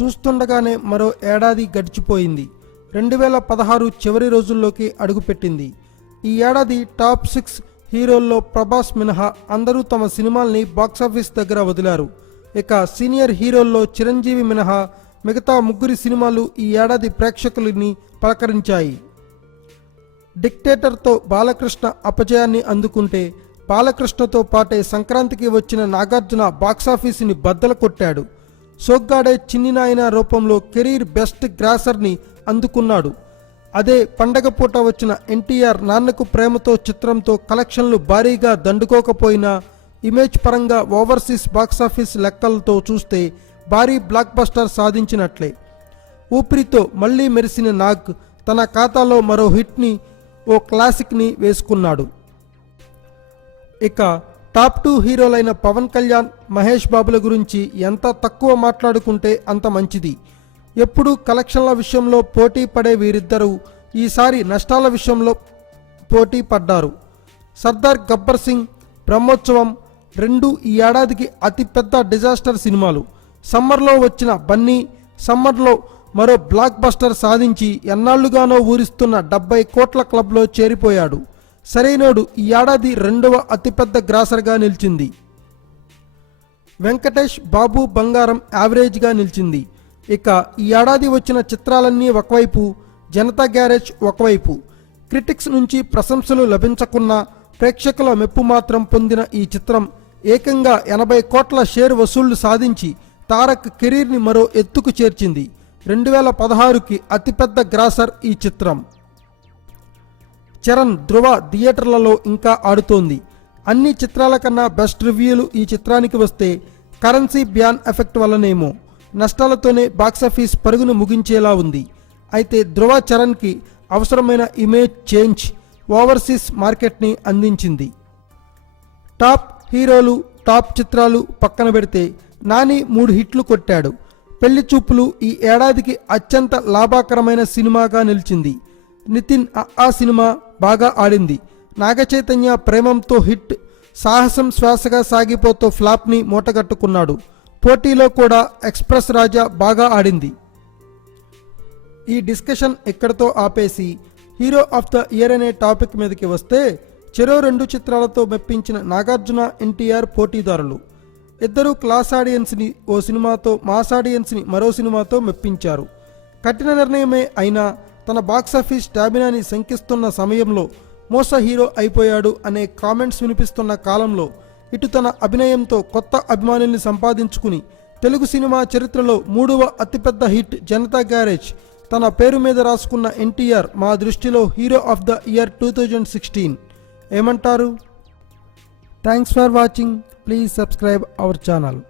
చూస్తుండగానే మరో ఏడాది గడిచిపోయింది. 2016 చివరి రోజుల్లోకి అడుగుపెట్టింది. ఈ ఏడాది టాప్ 6 హీరోల్లో ప్రభాస్ మినహా అందరూ తమ సినిమాల్ని బాక్సాఫీస్ దగ్గర వదిలారు. ఇక సీనియర్ హీరోల్లో చిరంజీవి మినహా మిగతా ముగ్గురి సినిమాలు ఈ ఏడాది ప్రేక్షకులని పలకరించాయి. డిక్టేటర్తో బాలకృష్ణ అపజయాన్ని అందుకుంటే బాలకృష్ణతో పాటే సంక్రాంతికి వచ్చిన నాగార్జున బాక్సాఫీసుని బద్దలు కొట్టాడు. సోగ్గాడే చిన్ని నాయన రూపంలో కెరీర్ బెస్ట్ గ్రాసర్ని అందుకున్నాడు. అదే పండగ పూట వచ్చిన ఎన్టీఆర్ నాన్నకు ప్రేమతో చిత్రంతో కలెక్షన్లు భారీగా దండుకోకపోయినా ఇమేజ్ పరంగా ఓవర్సీస్ బాక్సాఫీస్ లెక్కలతో చూస్తే భారీ బ్లాక్ బస్టర్ సాధించినట్లే. ఊపిరితో మళ్లీ మెరిసిన నాగ్ తన ఖాతాలో మరో హిట్ని, ఓ క్లాసిక్ని వేసుకున్నాడు. ఇక టాప్ 2 హీరోలైన పవన్ కళ్యాణ్, మహేష్ బాబుల గురించి ఎంత తక్కువ మాట్లాడుకుంటే అంత మంచిది. ఎప్పుడూ కలెక్షన్ల విషయంలో పోటీ పడే వీరిద్దరూ ఈసారి నష్టాల విషయంలో పోటీ పడ్డారు. సర్దార్ గబ్బర్ సింగ్, బ్రహ్మోత్సవం రెండు ఈ ఏడాదికి అతిపెద్ద డిజాస్టర్ సినిమాలు. సమ్మర్లో వచ్చిన బన్నీ సమ్మర్లో మరో బ్లాక్ బస్టర్ సాధించి ఎన్నాళ్లుగానో ఊరిస్తున్న 70 కోట్ల క్లబ్లో చేరిపోయాడు. సరైనోడు ఈ ఏడాది రెండవ అతిపెద్ద గ్రాసర్గా నిలిచింది. వెంకటేష్ బాబు బంగారం యావరేజ్గా నిలిచింది. ఇక ఈ ఏడాది వచ్చిన చిత్రాలన్నీ ఒకవైపు, జనతా గ్యారేజ్ ఒకవైపు. క్రిటిక్స్ నుంచి ప్రశంసలు లభించకున్నా ప్రేక్షకుల మెప్పు మాత్రం పొందిన ఈ చిత్రం ఏకంగా 80 కోట్ల షేర్ వసూళ్లు సాధించి తారక్ కెరీర్ని మరో ఎత్తుకు చేర్చింది. 2016కి అతిపెద్ద గ్రాసర్ ఈ చిత్రం. చరణ్ ధృవ థియేటర్లలో ఇంకా ఆడుతోంది. అన్ని చిత్రాల కన్నా బెస్ట్ రివ్యూలు ఈ చిత్రానికి వస్తే కరెన్సీ బ్యాన్ ఎఫెక్ట్ వల్లనేమో నష్టాలతోనే బాక్సాఫీస్ పరుగును ముగించేలా ఉంది. అయితే ధృవ చరణ్కి అవసరమైన ఇమేజ్ చేంజ్ ఓవర్సీస్ మార్కెట్ని అందించింది. టాప్ హీరోలు, టాప్ చిత్రాలు పక్కన పెడితే నాని 3 హిట్లు కొట్టాడు. పెళ్లి చూపులు ఈ ఏడాదికి అత్యంత లాభకరమైన సినిమాగా నిలిచింది. నితిన్ ఆ సినిమా బాగా ఆడింది. నాగచైతన్య ప్రేమంతో హిట్, సాహసం శ్వాసగా సాగిపోతూ ఫ్లాప్ని మూటగట్టుకున్నాడు. పోటీలో కూడా ఎక్స్ప్రెస్ రాజా బాగా ఆడింది. ఈ డిస్కషన్ ఇక్కడతో ఆపేసి హీరో ఆఫ్ ద ఇయర్ అనే టాపిక్ మీదకి వస్తే చెరో 2 చిత్రాలతో మెప్పించిన నాగార్జున, ఎన్టీఆర్ పోటీదారులు. ఇద్దరు క్లాస్ ఆడియన్స్ని ఓ సినిమాతో, మాస్ ఆడియన్స్ని మరో సినిమాతో మెప్పించారు. కఠిన నిర్ణయమే అయినా తన బాక్సాఫీస్ స్టామినాని శంకిస్తున్న సమయంలో మోస హీరో అయిపోయాడు అనే కామెంట్స్ వినిపిస్తున్న కాలంలో ఇటు తన అభినయంతో కొత్త అభిమానుల్ని సంపాదించుకుని తెలుగు సినిమా చరిత్రలో 3వ అతిపెద్ద హిట్ జనతా గ్యారేజ్ తన పేరు మీద రాసుకున్న ఎన్టీఆర్ మా దృష్టిలో హీరో ఆఫ్ ద ఇయర్ 2016. ఏమంటారు? Thanks for watching. Please subscribe our channel.